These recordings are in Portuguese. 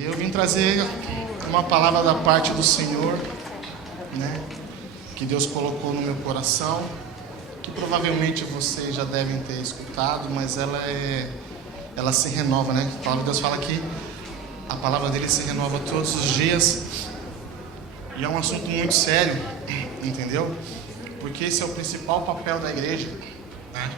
E eu vim trazer uma palavra da parte do Senhor, né, que Deus colocou no meu coração, que provavelmente vocês já devem ter escutado, mas ela se renova, né? A palavra de Deus fala que a palavra dele se renova todos os dias, e é um assunto muito sério, entendeu? Porque esse é o principal papel da igreja, né?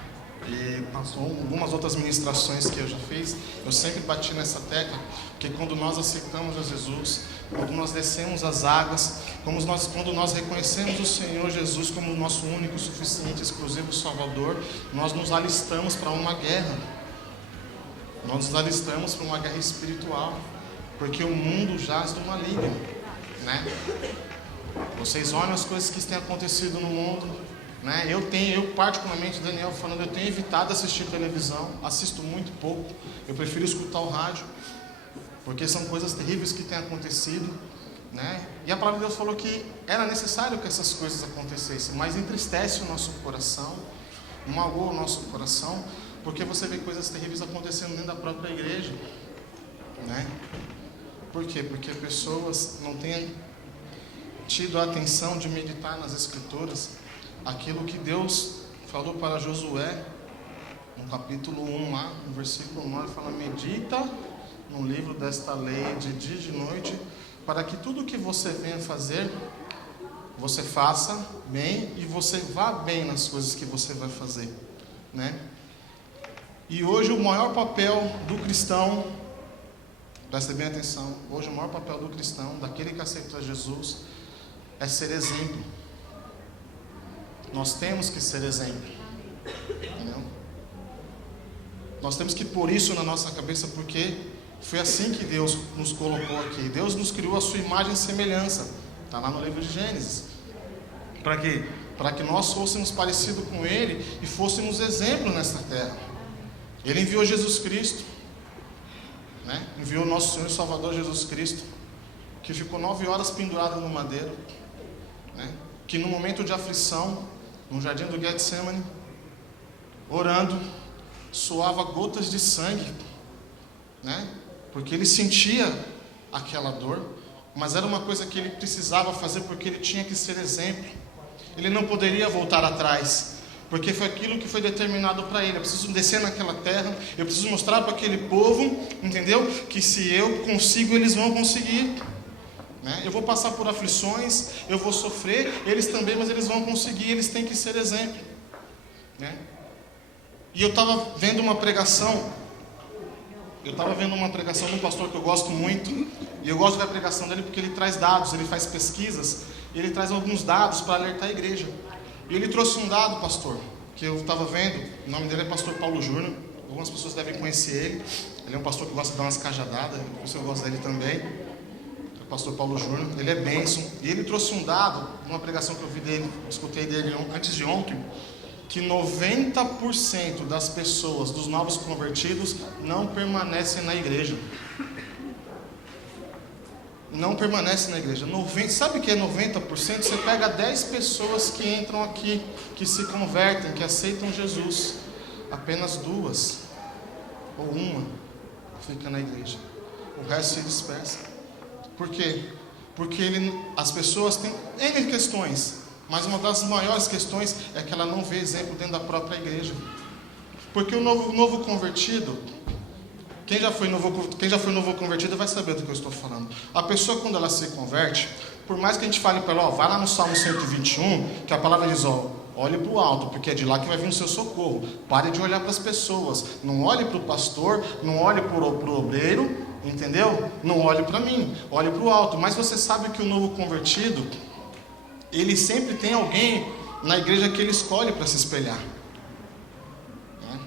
E passou algumas outras ministrações que eu já fiz, eu sempre bati nessa tecla, porque quando nós aceitamos a Jesus, quando nós descemos as águas, quando nós reconhecemos o Senhor Jesus como o nosso único, suficiente, exclusivo Salvador, nós nos alistamos para uma guerra. Nós nos alistamos para uma guerra espiritual, porque o mundo jaz do maligno, né? Vocês olham as coisas que têm acontecido no mundo, né? Eu particularmente, Daniel falando, eu tenho evitado assistir televisão, assisto muito pouco, eu prefiro escutar o rádio, porque são coisas terríveis que têm acontecido, né? E a palavra de Deus falou que era necessário que essas coisas acontecessem, mas entristece o nosso coração, magoa o nosso coração, porque você vê coisas terríveis acontecendo dentro da própria igreja, né? Por quê? Porque pessoas não têm tido a atenção de meditar nas Escrituras, aquilo que Deus falou para Josué, no capítulo 1 lá, no versículo 9, fala: medita no livro desta lei de dia e de noite, para que tudo que você venha fazer, você faça bem e você vá bem nas coisas que você vai fazer, né? E hoje o maior papel do cristão, preste bem atenção, hoje o maior papel do cristão, daquele que aceita Jesus, é ser exemplo. Nós temos que ser exemplo, entendeu? Nós temos que pôr isso na nossa cabeça, porque foi assim que Deus nos colocou aqui. Deus nos criou a sua imagem e semelhança, está lá no livro de Gênesis. Para quê? Para que nós fôssemos parecidos com Ele e fôssemos exemplo nessa terra. Ele enviou Jesus Cristo, né? Enviou nosso Senhor e Salvador Jesus Cristo, que ficou 9 horas pendurado no madeiro, né? Que no momento de aflição, no jardim do Getsemane, orando, suava gotas de sangue, né? Porque ele sentia aquela dor, mas era uma coisa que ele precisava fazer, porque ele tinha que ser exemplo. Ele não poderia voltar atrás, porque foi aquilo que foi determinado para ele. Eu preciso descer naquela terra, eu preciso mostrar para aquele povo, entendeu? Que se eu consigo, eles vão conseguir, né? Eu vou passar por aflições, eu vou sofrer, eles também, mas eles vão conseguir, eles têm que ser exemplo, né? E eu estava vendo uma pregação de um pastor que eu gosto muito, e eu gosto da pregação dele porque ele traz dados, ele faz pesquisas, e ele traz alguns dados para alertar a igreja. E ele trouxe um dado, pastor, que eu estava vendo, o nome dele é pastor Paulo Júnior, algumas pessoas devem conhecer ele é um pastor que gosta de dar umas cajadadas, por isso eu gosto dele também, o pastor Paulo Júnior, ele é bênção, e ele trouxe um dado, numa pregação que eu vi dele, escutei dele antes de ontem, que 90% das pessoas, dos novos convertidos, não permanecem na igreja. Não permanecem na igreja. Sabe o que é 90%? Você pega 10 pessoas que entram aqui, que se convertem, que aceitam Jesus. Apenas 2 ou 1 fica na igreja. O resto se dispersa. Por quê? Porque as pessoas têm N questões, mas uma das maiores questões é que ela não vê exemplo dentro da própria igreja. Porque o novo convertido, quem já foi novo convertido vai saber do que eu estou falando. A pessoa, quando ela se converte, por mais que a gente fale para ela, vai lá no Salmo 121, que a palavra diz, olhe para o alto, porque é de lá que vai vir o seu socorro. Pare de olhar para as pessoas, não olhe para o pastor, não olhe para o obreiro, entendeu? Não olhe para mim, olhe para o alto. Mas você sabe que o novo convertido, ele sempre tem alguém na igreja que ele escolhe para se espelhar, né?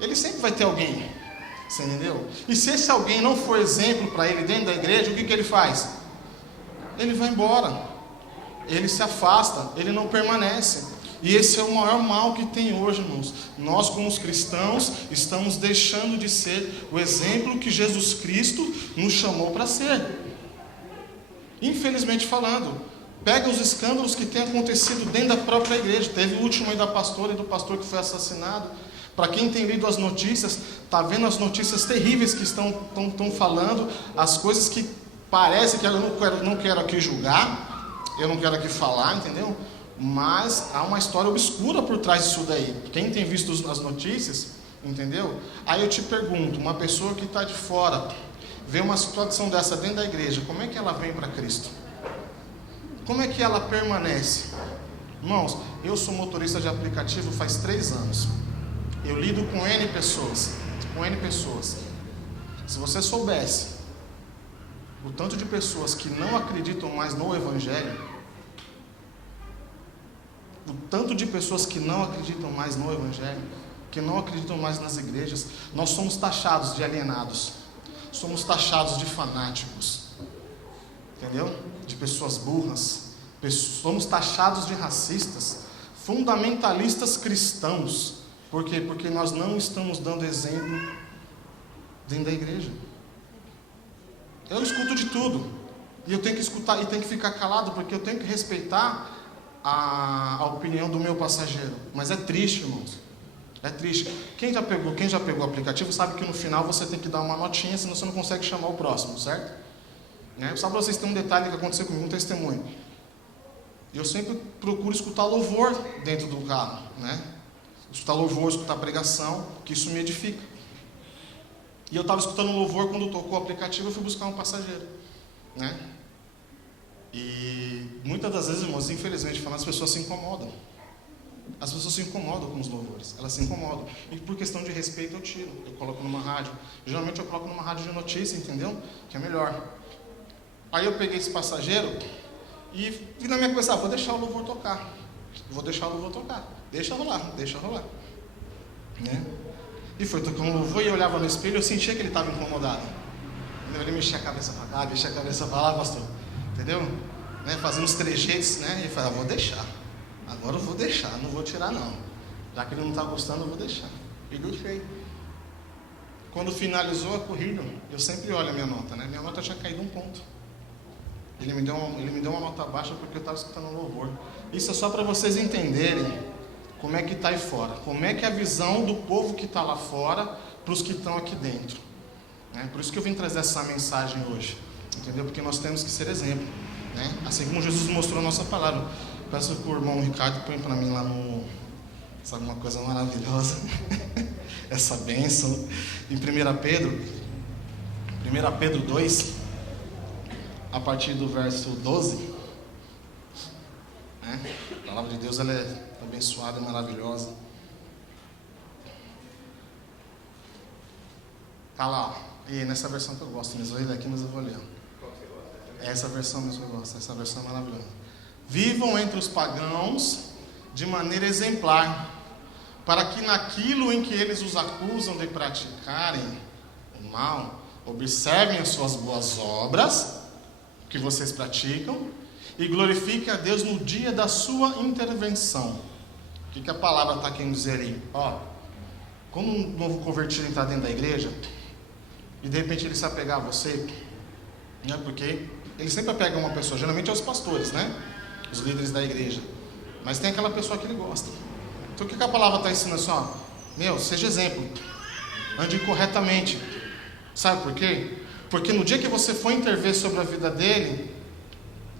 Ele sempre vai ter alguém, você entendeu? E se esse alguém não for exemplo para ele dentro da igreja, o que ele faz? Ele vai embora, ele se afasta, ele não permanece. E esse é o maior mal que tem hoje, irmãos. Nós, como os cristãos, estamos deixando de ser o exemplo que Jesus Cristo nos chamou para ser. Infelizmente falando, pega os escândalos que têm acontecido dentro da própria igreja. Teve o último aí da pastora e do pastor que foi assassinado. Para quem tem lido as notícias, está vendo as notícias terríveis que estão falando, as coisas que parece que eu não quero aqui julgar, eu não quero aqui falar, entendeu? Mas há uma história obscura por trás disso daí. Quem tem visto as notícias, entendeu? Aí eu te pergunto, uma pessoa que está de fora, vê uma situação dessa dentro da igreja, como é que ela vem para Cristo? Como é que ela permanece? Irmãos, eu sou motorista de aplicativo faz 3 anos. Eu lido com N pessoas. Se você soubesse o tanto de pessoas que não acreditam mais no Evangelho, que não acreditam mais nas igrejas, nós somos taxados de alienados, somos taxados de fanáticos, entendeu? De pessoas burras, somos taxados de racistas, fundamentalistas cristãos. Por quê? Porque nós não estamos dando exemplo dentro da igreja. Eu escuto de tudo, e eu tenho que escutar e tenho que ficar calado, porque eu tenho que respeitar a opinião do meu passageiro. Mas é triste, irmãos. É triste. Quem já pegou o aplicativo sabe que no final você tem que dar uma notinha, senão você não consegue chamar o próximo, certo? Só para vocês terem um detalhe que aconteceu comigo, um testemunho. Eu sempre procuro escutar louvor dentro do carro, escutar louvor, escutar pregação, que isso me edifica. E eu estava escutando louvor quando tocou o aplicativo, eu fui buscar um passageiro, E muitas das vezes, irmãos, infelizmente falando, as pessoas se incomodam. As pessoas se incomodam com os louvores, elas se incomodam. E por questão de respeito eu tiro, eu coloco numa rádio. Geralmente eu coloco numa rádio de notícia, entendeu? Que é melhor. Aí eu peguei esse passageiro e vi na minha cabeça, vou deixar o louvor tocar. Deixa rolar. E foi tocando louvor e eu olhava no espelho e eu sentia que ele estava incomodado. Ele mexia a cabeça para cá, mexia a cabeça para lá, pastor. Entendeu? Fazendo os trejeitos, e falava, vou deixar. Agora eu vou deixar, não vou tirar não. Já que ele não está gostando, eu vou deixar. E deixei. Quando finalizou a corrida, eu sempre olho a minha nota, Minha nota tinha caído 1 ponto. Ele me deu uma nota baixa porque eu estava escutando louvor. Isso é só para vocês entenderem como é que está aí fora. Como é que é a visão do povo que está lá fora para os que estão aqui dentro. Por isso que eu vim trazer essa mensagem hoje. Entendeu? Porque nós temos que ser exemplo. Assim como Jesus mostrou a nossa palavra. Peço que o irmão Ricardo põe para mim lá no... Sabe uma coisa maravilhosa? Essa bênção. Em 1 Pedro 2, a partir do verso 12. A palavra de Deus ela é abençoada e maravilhosa. Tá lá, ó. E nessa versão que eu gosto mesmo. Eu daqui, mas eu vou ler. Essa versão mesmo eu gosto. Essa versão é maravilhosa. Vivam entre os pagãos de maneira exemplar, para que naquilo em que eles os acusam de praticarem o mal, observem as suas boas obras, que vocês praticam, e glorifiquem a Deus no dia da sua intervenção. O que a palavra está querendo dizer aí? Quando um novo convertido entrar dentro da igreja, e de repente ele se apegar a você, porque ele sempre apega uma pessoa, geralmente é os pastores, os líderes da igreja, mas tem aquela pessoa que ele gosta. Então o que a palavra está ensinando assim? Seja exemplo, ande corretamente. Sabe por quê? Porque no dia que você for intervir sobre a vida dele,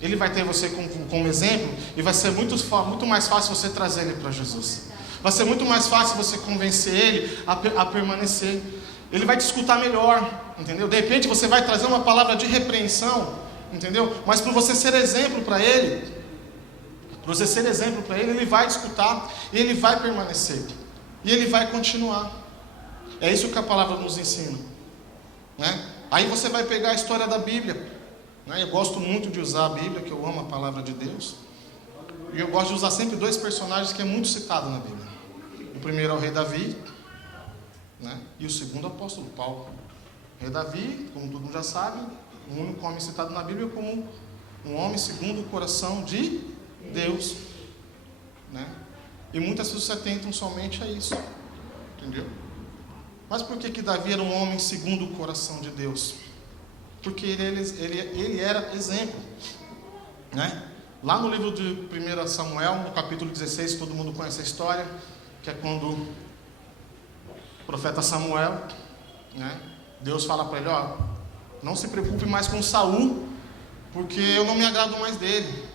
ele vai ter você como exemplo, e vai ser muito mais fácil você trazer ele para Jesus. Vai ser muito mais fácil você convencer ele a permanecer. Ele vai te escutar melhor, entendeu? De repente você vai trazer uma palavra de repreensão, entendeu? Mas para você ser exemplo para ele, ele vai te escutar, e ele vai permanecer, e ele vai continuar. É isso que a palavra nos ensina, Aí você vai pegar a história da Bíblia, Eu gosto muito de usar a Bíblia, que eu amo a palavra de Deus, e eu gosto de usar sempre 2 personagens que é muito citado na Bíblia. O primeiro é o rei Davi, e o segundo é o apóstolo Paulo. O rei Davi, como todo mundo já sabe, o único homem citado na Bíblia como um homem segundo o coração de Deus, E muitas pessoas se atentam somente a isso, entendeu? Mas por que Davi era um homem segundo o coração de Deus? Porque ele era exemplo, Lá no livro de 1 Samuel, no capítulo 16, todo mundo conhece a história, que é quando profeta Samuel, né? Deus fala para ele, ó, não se preocupe mais com Saul, porque eu não me agrado mais dele,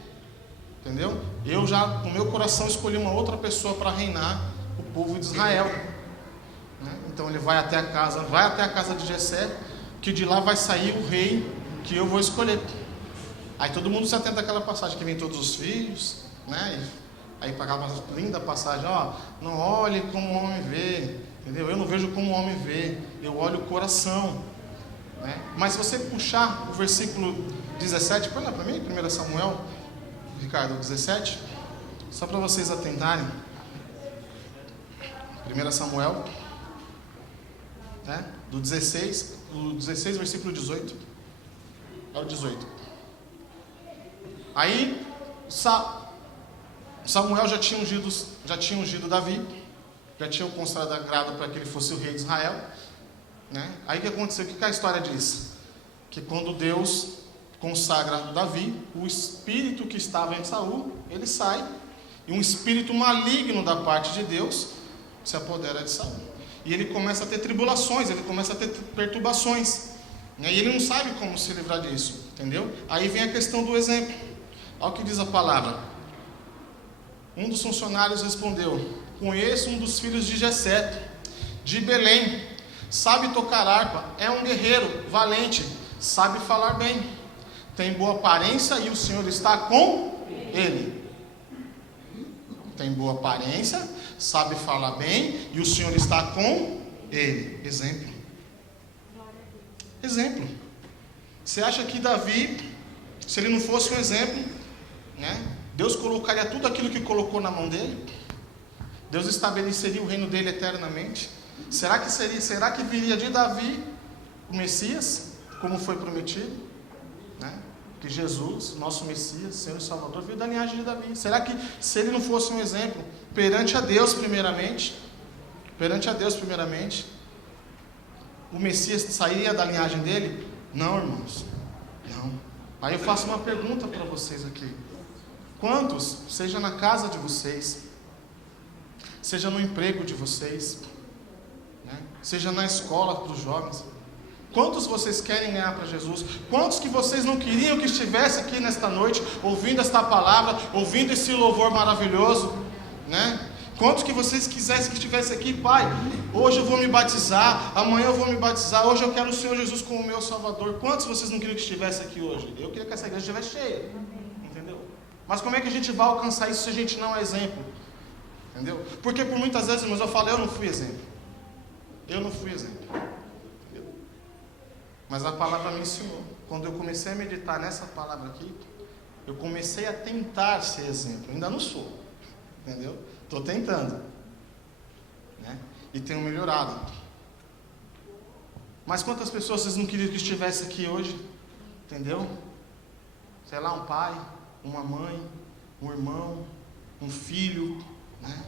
entendeu? Eu já, no meu coração, escolhi uma outra pessoa para reinar o povo de Israel, né? Então ele vai até a casa de Jessé, que de lá vai sair o rei que eu vou escolher. Aí todo mundo se atenta àquela passagem que vem todos os filhos, né? Aí para aquela linda passagem, ó, não olhe como o homem vê, entendeu? Eu não vejo como o homem vê, eu olho o coração, né? Mas se você puxar o versículo 17, põe lá para mim, 1 Samuel, Ricardo, 17, só para vocês atentarem. 1 Samuel, né? Do 16, versículo 18 ao 18. Aí Samuel já tinha ungido Davi, já tinha o consagrado para que ele fosse o rei de Israel, né? Aí o que aconteceu? O que a história diz? Que quando Deus consagra Davi, o espírito que estava em Saul, ele sai, e um espírito maligno da parte de Deus se apodera de Saul. E ele começa a ter tribulações, ele começa a ter perturbações, e ele não sabe como se livrar disso, entendeu? Aí vem a questão do exemplo. Olha o que diz a palavra. Um dos funcionários respondeu: conheço um dos filhos de Jessé, de Belém, sabe tocar harpa, é um guerreiro valente, sabe falar bem, tem boa aparência e o Senhor está com ele. Tem boa aparência, sabe falar bem e o Senhor está com ele. Exemplo. Você acha que Davi, se ele não fosse um exemplo, né, Deus colocaria tudo aquilo que colocou na mão dele? Deus estabeleceria o reino dele eternamente? Será que viria de Davi o Messias, como foi prometido, né? Que Jesus, nosso Messias, Senhor e Salvador, veio da linhagem de Davi. Será que, se ele não fosse um exemplo perante a Deus primeiramente, o Messias sairia da linhagem dele? Não, irmãos, não. Aí eu faço uma pergunta para vocês aqui: quantos, seja na casa de vocês, seja no emprego de vocês, né, seja na escola para os jovens, quantos vocês querem ganhar para Jesus? Quantos que vocês não queriam que estivesse aqui nesta noite, ouvindo esta palavra, ouvindo esse louvor maravilhoso, né? Quantos que vocês quisessem que estivesse aqui? Pai, hoje eu vou me batizar, amanhã eu vou me batizar, hoje eu quero o Senhor Jesus como meu Salvador. Quantos vocês não queriam que estivesse aqui hoje? Eu queria que essa igreja estivesse cheia, entendeu? Mas como é que a gente vai alcançar isso se a gente não é exemplo? Entendeu? Porque por muitas vezes, irmãos, eu falo, eu não fui exemplo. Entendeu? Mas a palavra me ensinou. Quando eu comecei a meditar nessa palavra aqui, eu comecei a tentar ser exemplo. Ainda não sou, entendeu? Estou tentando, né? E tenho melhorado. Mas quantas pessoas vocês não queriam que estivesse aqui hoje? Entendeu? Sei lá, um pai, uma mãe, um irmão, um filho, né?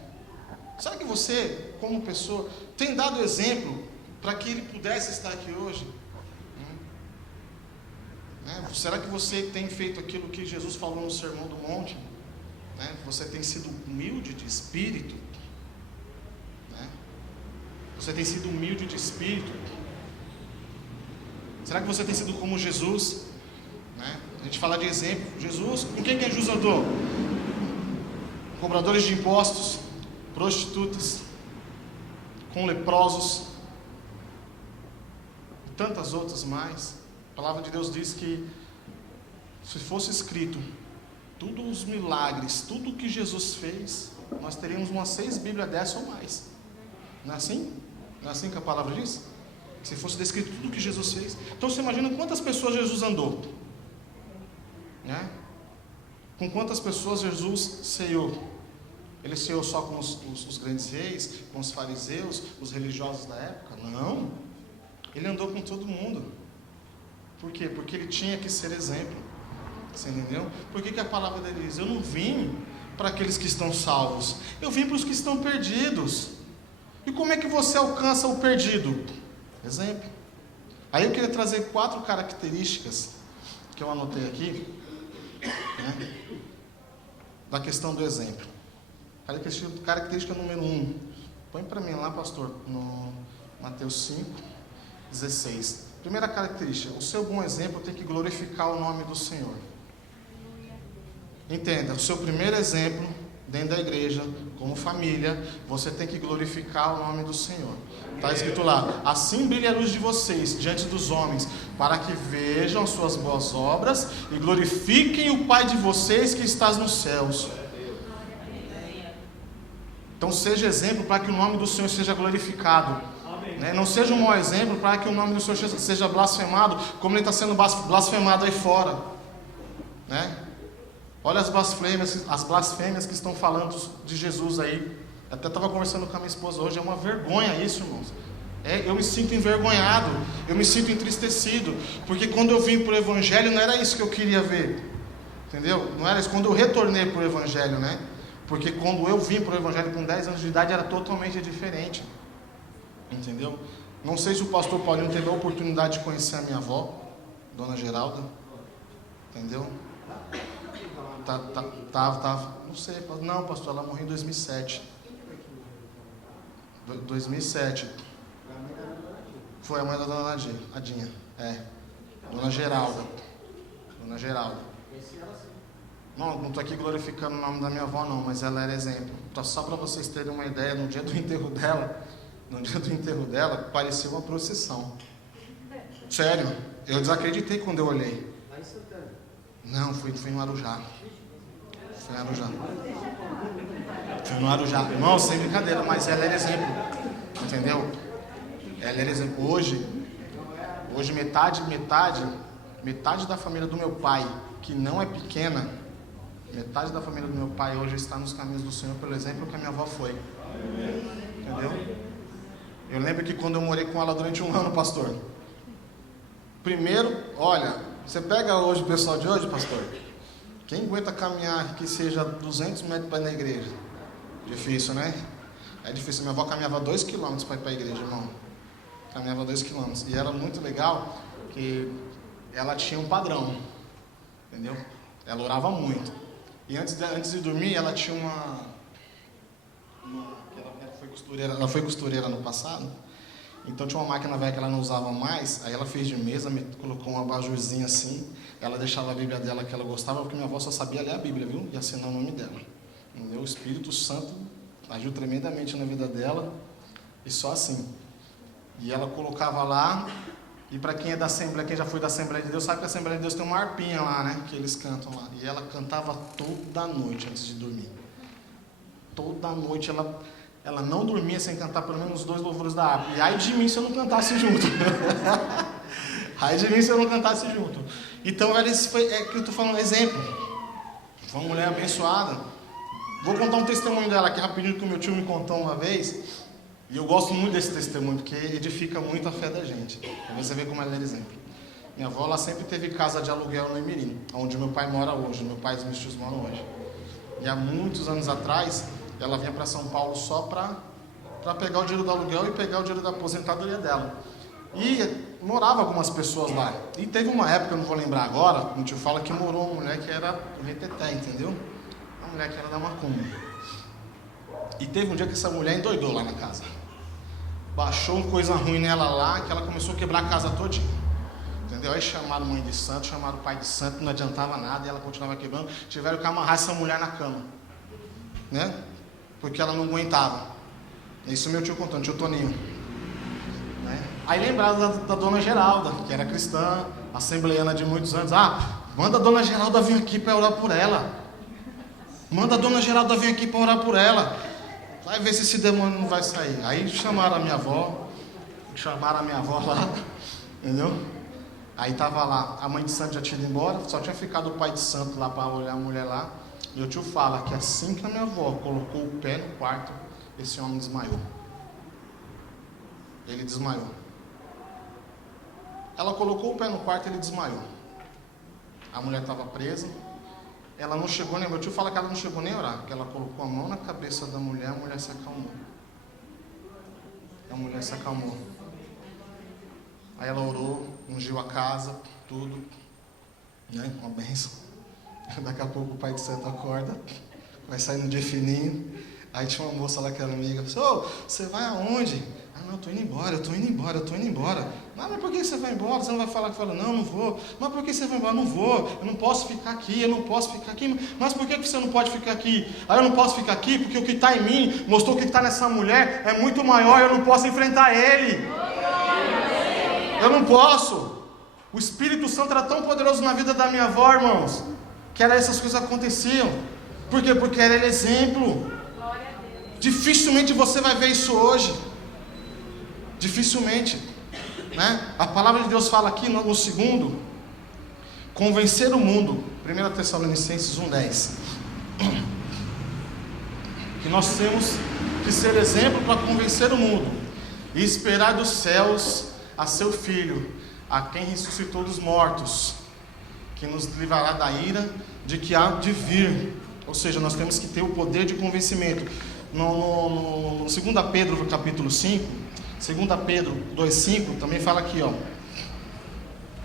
Será que você, como pessoa, tem dado exemplo para que ele pudesse estar aqui hoje? Né? Será que você tem feito aquilo que Jesus falou no Sermão do Monte? Né? Você tem sido humilde de espírito? Né? Você tem sido humilde de espírito? Será que você tem sido como Jesus? Né? A gente fala de exemplo. Jesus, com quem Jesus andou? Cobradores de impostos, prostitutas, com leprosos e tantas outras mais. A palavra de Deus diz que se fosse escrito todos os milagres, tudo o que Jesus fez, nós teríamos umas 6 Bíblias dessa ou mais. Não é assim? Não é assim que a palavra diz? Se fosse descrito tudo o que Jesus fez. Então você imagina quantas pessoas Jesus andou, né? Com quantas pessoas Jesus ceou? Ele ceou só com os grandes reis, com os fariseus, os religiosos da época? Não. Ele andou com todo mundo. Por quê? Porque ele tinha que ser exemplo. Você entendeu? Por que a palavra dele diz? Eu não vim para aqueles que estão salvos. Eu vim para os que estão perdidos. E como é que você alcança o perdido? Exemplo. Aí eu queria trazer 4 características que eu anotei aqui, né, da questão do exemplo. Característica número 1. Põe para mim lá, pastor, Mateus 5:16. Primeira característica, o seu bom exemplo tem que glorificar o nome do Senhor. Entenda, o seu primeiro exemplo dentro da igreja, como família, você tem que glorificar o nome do Senhor. Está escrito lá: assim brilha a luz de vocês diante dos homens, para que vejam as suas boas obras e glorifiquem o Pai de vocês que está nos céus. Então seja exemplo para que o nome do Senhor seja glorificado. Não seja um mau exemplo para que o nome do Senhor seja blasfemado, como ele está sendo blasfemado aí fora. Olha as blasfêmias que estão falando de Jesus aí. Até estava conversando com a minha esposa hoje. É uma vergonha isso, irmãos. Eu me sinto envergonhado, eu me sinto entristecido, porque quando eu vim para o Evangelho não era isso que eu queria ver, entendeu? Não era isso. Quando eu retornei para o Evangelho, porque quando eu vim para o Evangelho com 10 anos de idade era totalmente diferente, entendeu? Não sei se o pastor Paulinho teve a oportunidade de conhecer a minha avó, Dona Geralda, entendeu? Não sei, não, pastor, ela morreu em 2007. 2007. Foi a mãe da Dona Adinha. Dona Geralda. Não estou aqui glorificando o nome da minha avó não, mas ela era exemplo. Então, só para vocês terem uma ideia, no dia do enterro dela, parecia uma procissão. Sério, eu desacreditei quando eu olhei. Não, foi em Arujá. Foi no Arujá. Não, sem brincadeira, mas ela era exemplo. Entendeu? Ela era exemplo. Hoje metade da família do meu pai, que não é pequena, metade da família do meu pai hoje está nos caminhos do Senhor pelo exemplo que a minha avó foi. Entendeu? Eu lembro que quando eu morei com ela durante um ano, pastor, primeiro, olha, você pega hoje o pessoal de hoje, pastor, quem aguenta caminhar que seja 200 metros para ir na igreja? Difícil, né? É difícil. Minha avó caminhava 2 quilômetros para ir para a igreja, irmão. Caminhava 2 quilômetros. E era muito legal que ela tinha um padrão, entendeu? Ela orava muito. E antes de dormir, ela tinha ela foi costureira no passado. Então tinha uma máquina velha que ela não usava mais. Aí ela fez de mesa, colocou um abajurzinho assim. Ela deixava a Bíblia dela que ela gostava, porque minha avó só sabia ler a Bíblia, viu? E assinar o nome dela. O Espírito Santo agiu tremendamente na vida dela. E só assim. E ela colocava lá. E para quem é da Assembleia, quem já foi da Assembleia de Deus, sabe que a Assembleia de Deus tem uma harpinha lá, que eles cantam lá. E ela cantava toda noite antes de dormir. Toda noite ela não dormia sem cantar pelo menos 2 louvores da harpa. E ai de mim se eu não cantasse junto. Ai de mim se eu não cantasse junto. Então que eu estou falando, exemplo. Foi uma mulher abençoada. Vou contar um testemunho dela aqui rapidinho, que o meu tio me contou uma vez. E eu gosto muito desse testemunho, porque edifica muito a fé da gente. Para você ver como ela é exemplo. Minha avó, ela sempre teve casa de aluguel no Imirim, onde meu pai mora hoje, meu pai e os meus tios moram hoje. E há muitos anos atrás, ela vinha para São Paulo só para pegar o dinheiro do aluguel e pegar o dinheiro da aposentadoria dela. E morava algumas pessoas lá. E teve uma época, eu não vou lembrar agora, o tio fala que morou uma mulher que era reteté, entendeu? Uma mulher que era da macumba. E teve um dia que essa mulher endoidou lá na casa. Baixou uma coisa ruim nela lá, que ela começou a quebrar a casa todinha. Entendeu? Aí chamaram mãe de santo, chamaram o pai de santo, não adiantava nada, e ela continuava quebrando. Tiveram que amarrar essa mulher na cama. Porque ela não aguentava. Isso meu tio contando, tio Toninho. Aí lembraram da Dona Geralda, que era cristã, assembleiana de muitos anos. Manda a Dona Geralda vir aqui para orar por ela. Manda a Dona Geralda vir aqui para orar por ela. Vai ver se esse demônio não vai sair. Aí chamaram a minha avó lá, entendeu? Aí estava lá, a mãe de santo já tinha ido embora, só tinha ficado o pai de santo lá para olhar a mulher lá. Meu tio fala que assim que a minha avó colocou o pé no quarto, esse homem desmaiou. Ele desmaiou. Ela colocou o pé no quarto e ele desmaiou. A mulher estava presa. Ela não chegou nem... Meu tio fala que ela não chegou nem a orar, porque ela colocou a mão na cabeça da mulher, a mulher se acalmou. A mulher se acalmou. Aí ela orou, ungiu a casa, tudo. Uma bênção. Daqui a pouco o pai de santo acorda, vai sair no dia fininho. Aí tinha uma moça lá que era amiga. Você vai aonde? Não, eu estou indo embora. Mas por que você vai embora? Você não vai falar que fala, não vou. Mas por que você vai embora? Não vou, eu não posso ficar aqui. Mas por que você não pode ficar aqui? Eu não posso ficar aqui porque o que está em mim, mostrou que o que está nessa mulher é muito maior, eu não posso enfrentar ele. Eu não posso. O Espírito Santo era tão poderoso na vida da minha avó, irmãos, que essas coisas aconteciam. Por quê? Porque era ele exemplo. Dificilmente você vai ver isso hoje. Dificilmente, né? A palavra de Deus fala aqui no segundo, convencer o mundo, 1 Tessalonicenses 1:10, que nós temos que ser exemplo para convencer o mundo e esperar dos céus a seu Filho, a quem ressuscitou dos mortos, que nos livrará da ira de que há de vir. Ou seja, nós temos que ter o poder de convencimento. No 2 Pedro capítulo 5, 2 Pedro 2,5, também fala aqui, ó.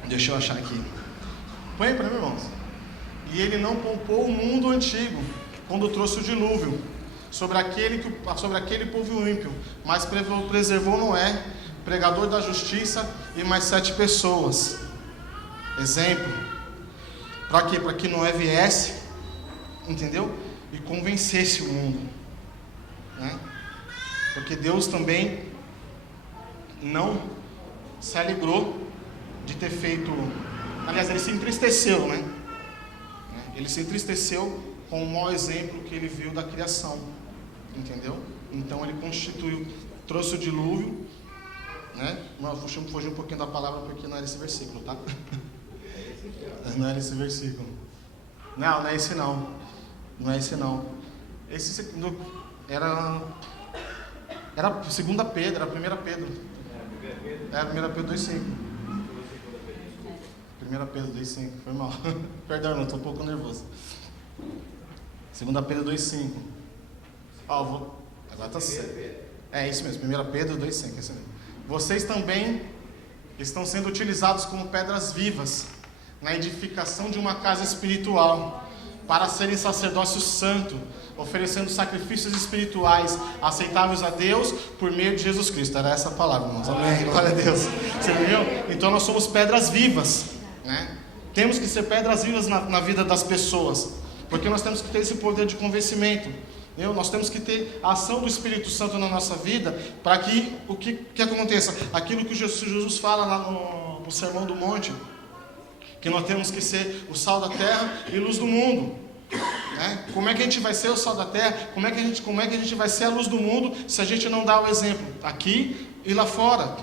Deixa eu achar aqui. Põe para mim, irmãos. E ele não poupou o mundo antigo, quando trouxe o dilúvio, sobre aquele povo ímpio, mas preservou Noé, pregador da justiça, e mais 7 pessoas. Exemplo. Para quê? Para que Noé viesse, entendeu? E convencesse o mundo, né? Porque Deus também não se alegrou de ter feito, aliás, ele se entristeceu, né? Ele se entristeceu com o mau exemplo que ele viu da criação, entendeu? Então ele trouxe o dilúvio, né? Mas eu fugi um pouquinho da palavra porque não era esse versículo, tá? Não era esse versículo. Não é esse não. Não é esse não. Esse era 2 Pedro, era 1 Pedro. Era 1 Pedro 2,5. 1 Pedro 2,5, foi mal. Perdão, não, estou um pouco nervoso. 2 Pedro 2,5. Agora está certo. É isso mesmo, 1 Pedro 2,5. É isso mesmo. Vocês também estão sendo utilizados como pedras vivas na edificação de uma casa espiritual, para serem sacerdócio santo, oferecendo sacrifícios espirituais aceitáveis a Deus por meio de Jesus Cristo. Era essa a palavra, irmãos. Amém. Glória a Deus. Você viu? Então nós somos pedras vivas, né? Temos que ser pedras vivas na vida das pessoas, porque nós temos que ter esse poder de convencimento. Nós temos que ter a ação do Espírito Santo na nossa vida, para que o que aconteça? Aquilo que Jesus fala lá no Sermão do Monte, que nós temos que ser o sal da terra e luz do mundo, né? Como é que a gente vai ser o sal da terra? Como é que a gente vai ser a luz do mundo se a gente não dá o exemplo aqui e lá fora,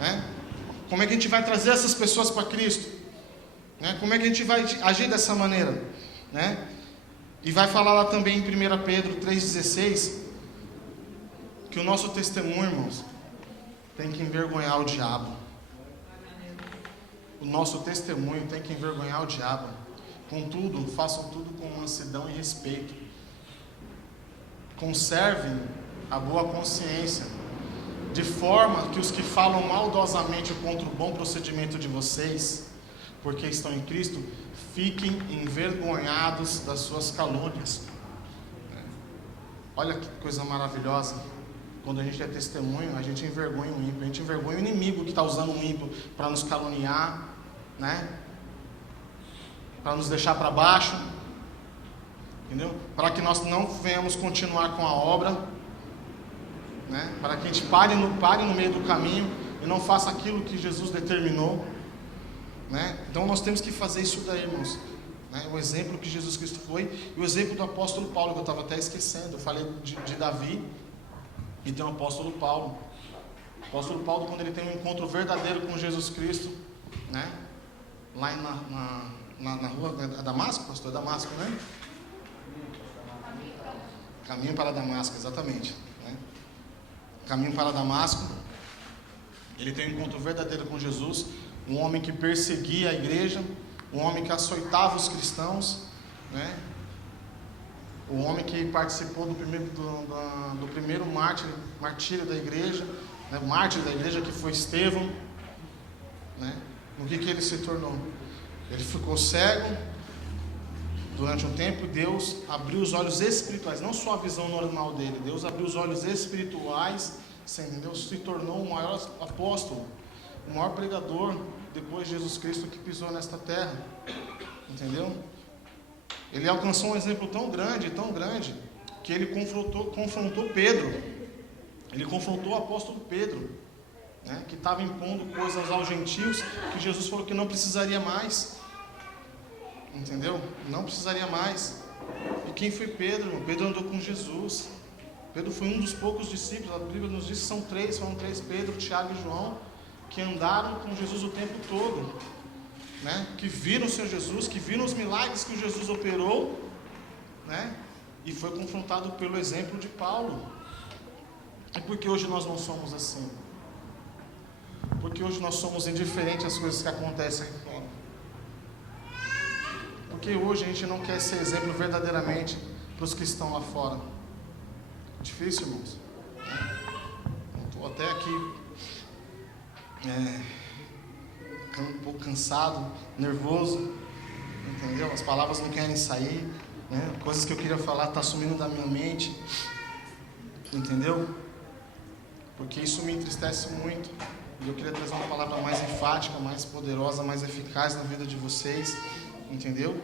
né? Como é que a gente vai trazer essas pessoas para Cristo, né? Como é que a gente vai agir dessa maneira, né? E vai falar lá também em 1 Pedro 3,16 que o nosso testemunho, irmãos, tem que envergonhar o diabo. O nosso testemunho tem que envergonhar o diabo. Contudo, façam tudo com mansidão e respeito. Conservem a boa consciência, de forma que os que falam maldosamente contra o bom procedimento de vocês, porque estão em Cristo, fiquem envergonhados das suas calúnias. Olha que coisa maravilhosa. Quando a gente é testemunho, a gente envergonha o ímpio, a gente envergonha o inimigo que está usando o ímpio para nos caluniar, né? Para nos deixar para baixo, entendeu? Para que nós não venhamos continuar com a obra, né? Para que a gente pare no meio do caminho e não faça aquilo que Jesus determinou, né? Então nós temos que fazer isso daí, irmãos, né? O exemplo que Jesus Cristo foi, e o exemplo do apóstolo Paulo, que eu estava até esquecendo. Eu falei de Davi, e tem o apóstolo Paulo. O apóstolo Paulo, quando ele tem um encontro verdadeiro com Jesus Cristo, né? Lá na rua Damasco, pastor, Damasco, né? Caminho para Damasco, exatamente, né? Caminho para Damasco, ele tem um encontro verdadeiro com Jesus, um homem que perseguia a igreja, um homem que açoitava os cristãos, né? O homem que participou do primeiro martírio da igreja, né? O mártir da igreja, que foi Estevão, né? O que ele se tornou? Ele ficou cego durante um tempo. Deus abriu os olhos espirituais, não só a visão normal dele. Deus abriu os olhos espirituais Você entendeu? Se tornou o maior apóstolo, o maior pregador depois de Jesus Cristo que pisou nesta terra. Entendeu? Ele alcançou um exemplo tão grande, que ele confrontou Pedro. Ele confrontou o apóstolo Pedro, né, que estava impondo coisas aos gentios que Jesus falou que não precisaria mais. Entendeu? Não precisaria mais. E quem foi Pedro? Pedro andou com Jesus. Pedro foi um dos poucos discípulos. A Bíblia nos diz que foram três, Pedro, Tiago e João, que andaram com Jesus o tempo todo, né? Que viram o Senhor Jesus, que viram os milagres que o Jesus operou, né? E foi confrontado pelo exemplo de Paulo. E por que hoje nós não somos assim? Porque hoje nós somos indiferentes às coisas que acontecem aqui fora. Porque hoje a gente não quer ser exemplo verdadeiramente para os que estão lá fora. Difícil, irmãos. Estou até aqui um pouco cansado, nervoso, entendeu? As palavras não querem sair, né? Coisas que eu queria falar estão sumindo da minha mente, entendeu? Porque isso me entristece muito. E eu queria trazer uma palavra mais enfática, mais poderosa, mais eficaz na vida de vocês, entendeu?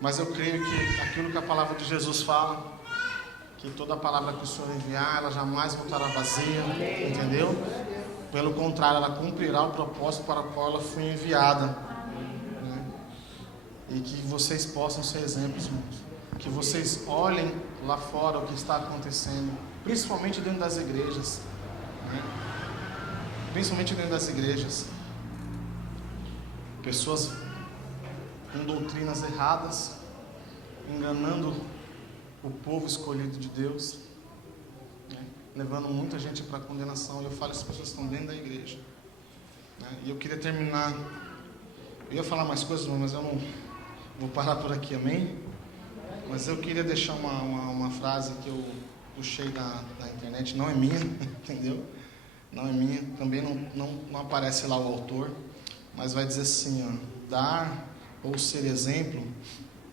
Mas eu creio que aquilo que a palavra de Jesus fala, que toda palavra que o Senhor enviar, ela jamais voltará vazia, entendeu? Pelo contrário, ela cumprirá o propósito para o qual ela foi enviada, né? E que vocês possam ser exemplos, irmãos. Que vocês olhem lá fora o que está acontecendo, principalmente dentro das igrejas, né? Principalmente dentro das igrejas. Pessoas com doutrinas erradas, enganando o povo escolhido de Deus, né? Levando muita gente para a condenação. E eu falo, essas pessoas estão dentro da igreja, né? E eu queria terminar. Eu ia falar mais coisas, mas eu não vou parar por aqui, amém? Mas eu queria deixar uma frase que eu puxei da internet, não é minha, entendeu? Não é minha, também não aparece lá o autor, mas vai dizer assim, ó: dar ou ser exemplo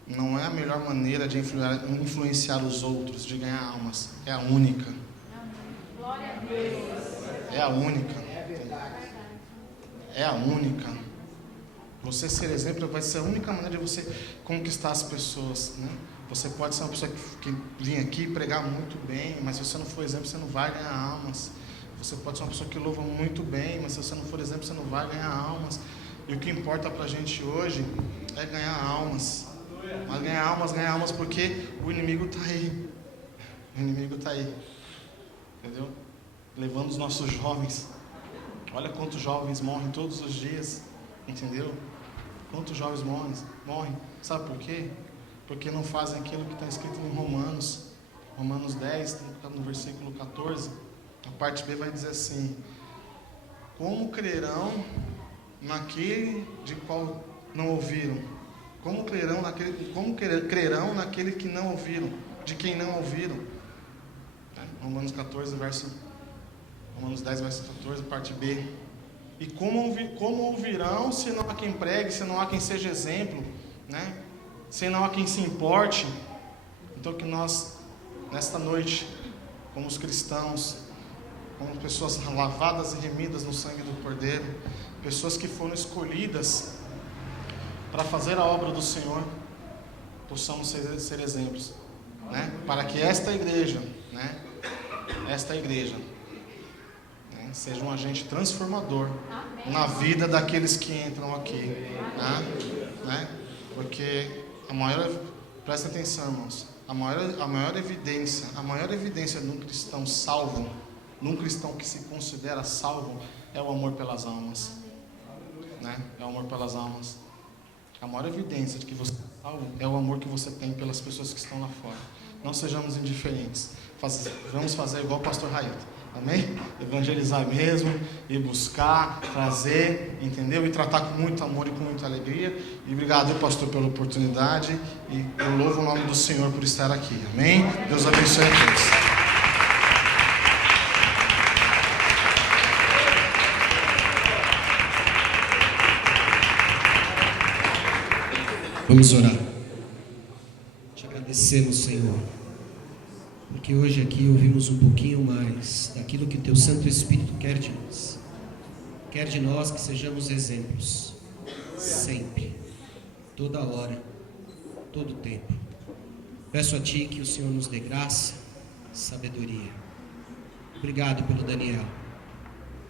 não é a melhor maneira de influenciar os outros, de ganhar almas, é a única. Glória a Deus. É a única. É a única. Você ser exemplo vai ser a única maneira de você conquistar as pessoas, né? Você pode ser uma pessoa que vem aqui pregar muito bem, mas se você não for exemplo, você não vai ganhar almas. Você pode ser uma pessoa que louva muito bem, mas se você não for exemplo, você não vai ganhar almas. E o que importa pra gente hoje é ganhar almas. Mas ganhar almas porque o inimigo está aí. O inimigo está aí. Entendeu? Levando os nossos jovens. Olha quantos jovens morrem todos os dias. Entendeu? Quantos jovens morrem. Sabe por quê? Porque não fazem aquilo que está escrito em Romanos. Romanos 10, no versículo 14. A parte B vai dizer assim: como crerão naquele de qual não ouviram? Como crerão naquele que não ouviram? De quem não ouviram? Romanos 10, verso 14, parte B. E como ouvirão se não há quem pregue, se não há quem seja exemplo, né? Se não há quem se importe? Então que nós, nesta noite, como os cristãos, como pessoas lavadas e remidas no sangue do Cordeiro, pessoas que foram escolhidas para fazer a obra do Senhor, possamos ser exemplos, né? Para que esta igreja, né? Seja um agente transformador na vida daqueles que entram aqui, né? Porque presta atenção, irmãos, a maior evidência de um cristão salvo, num cristão que se considera salvo, é o amor pelas almas, né? É o amor pelas almas. A maior evidência de que você é salvo é o amor que você tem pelas pessoas que estão lá fora. Não sejamos indiferentes. Vamos fazer igual o pastor Railton. Amém? Evangelizar mesmo, e buscar, trazer, entendeu? E tratar com muito amor e com muita alegria. E obrigado, pastor, pela oportunidade. E eu louvo o nome do Senhor por estar aqui. Amém? Deus abençoe a todos. Vamos orar. Te agradecemos, Senhor, porque hoje aqui ouvimos um pouquinho mais daquilo que o Teu Santo Espírito quer de nós. Quer de nós que sejamos exemplos, sempre, toda hora, todo tempo. Peço a Ti que o Senhor nos dê graça, sabedoria. Obrigado pelo Daniel,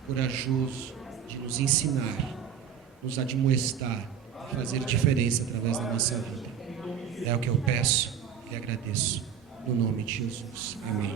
corajoso de nos ensinar, nos admoestar, fazer diferença através da nossa vida. É o que eu peço e agradeço, no nome de Jesus. Amém.